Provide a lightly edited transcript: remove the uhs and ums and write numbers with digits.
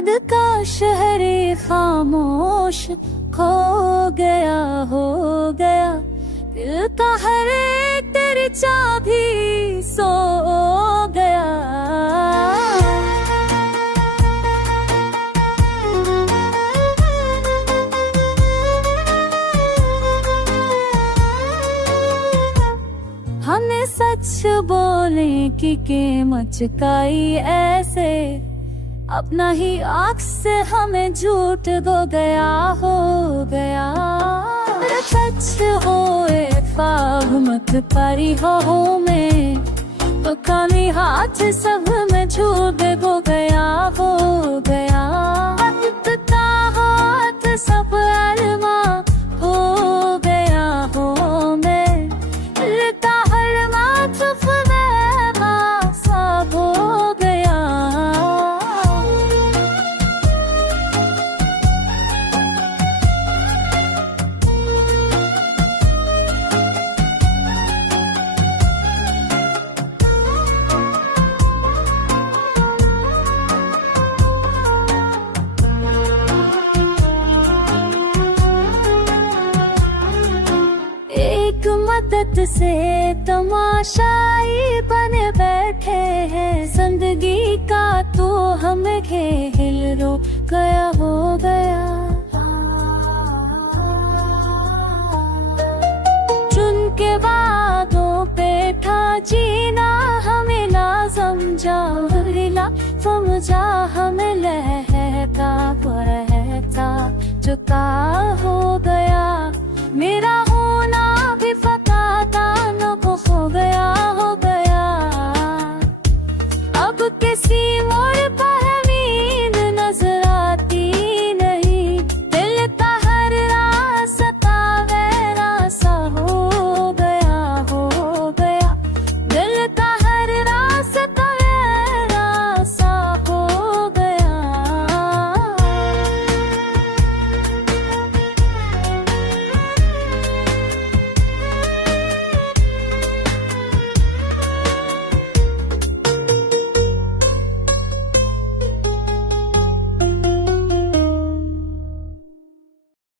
याद का शहर खामोश खो गया, हो गया। दिल का हर एक तेरी चाबी सो गया। हमने सच बोले की कीमत चुकाई ऐसे, अपना ही आँख से हमें झूठ हो गया, हो गया। सच होए ख्वाब मत पारी हो में, तो खाली हाथ सब में झूठ हो गया, हो गया। इतना हाथ सब अरमा हो गया, हो में इतना हरमा चुप में सब हो गया। एक मदद से तमाशाई बने बैठे हैं, जिंदगी का तो हमें खेल रो गया, हो गया। चुन के वादों पे था जीना हमें ना समझा, समझा हमें लहता रहता चुका हो गया। मेरा